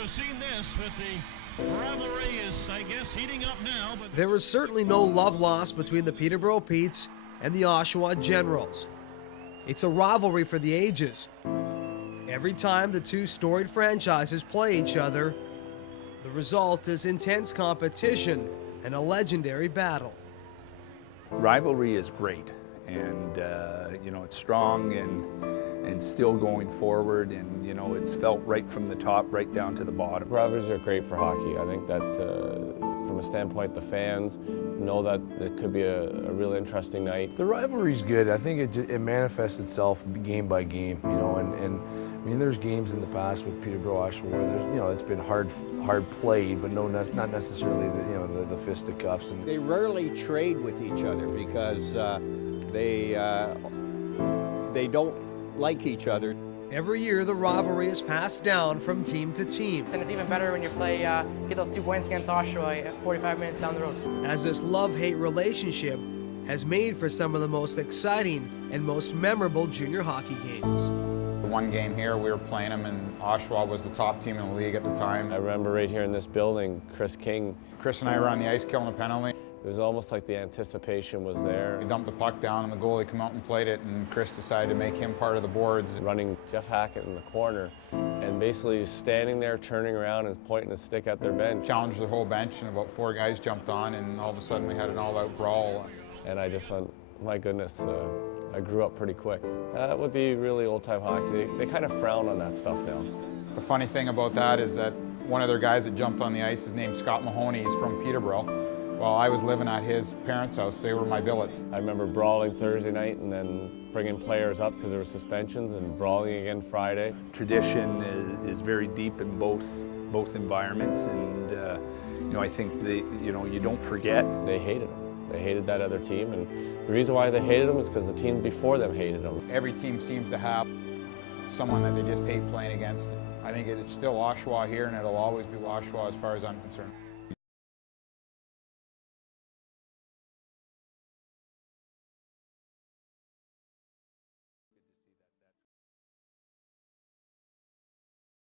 have seen this, but the rivalry is, I guess, heating up now. But There is certainly no love lost between the Peterborough Petes and the Oshawa Generals. It's a rivalry for the ages. Every time the two storied franchises play each other, the result is intense competition and a legendary battle. Rivalry is great, and it's strong and still going forward, and it's felt right from the top right down to the bottom. Rivalries are great for hockey. I think that from a standpoint, the fans know that it could be a real interesting night. The rivalry's good. I think it manifests itself game by game, and I mean, there's games in the past with Peterborough Oshawa where there's, it's been hard played, but not necessarily the fisticuffs. They rarely trade with each other because they don't like each other. Every year, the rivalry is passed down from team to team. And it's even better when you get those 2 points against Oshawa 45 minutes down the road. As this love-hate relationship has made for some of the most exciting and most memorable junior hockey games. One game here, we were playing them, and Oshawa was the top team in the league at the time. I remember right here in this building, Chris and I were on the ice killing a penalty. It was almost like the anticipation was there. We dumped the puck down, and the goalie came out and played it, and Chris decided to make him part of the boards. Running Jeff Hackett in the corner, and basically standing there, turning around and pointing a stick at their bench. Challenged the whole bench, and about 4 guys jumped on, and all of a sudden we had an all-out brawl. And I just went, my goodness, I grew up pretty quick. That would be really old-time hockey. They kind of frown on that stuff now. The funny thing about that is that one of their guys that jumped on the ice is named Scott Mahoney. He's from Peterborough. While I was living at his parents' house, they were my billets. I remember brawling Thursday night and then bringing players up because there were suspensions, and brawling again Friday. Tradition is very deep in both environments, and I think you don't forget. They hated them. They hated that other team, and the reason why they hated them is because the team before them hated them. Every team seems to have someone that they just hate playing against. I think it's still Oshawa here, and it'll always be Oshawa as far as I'm concerned.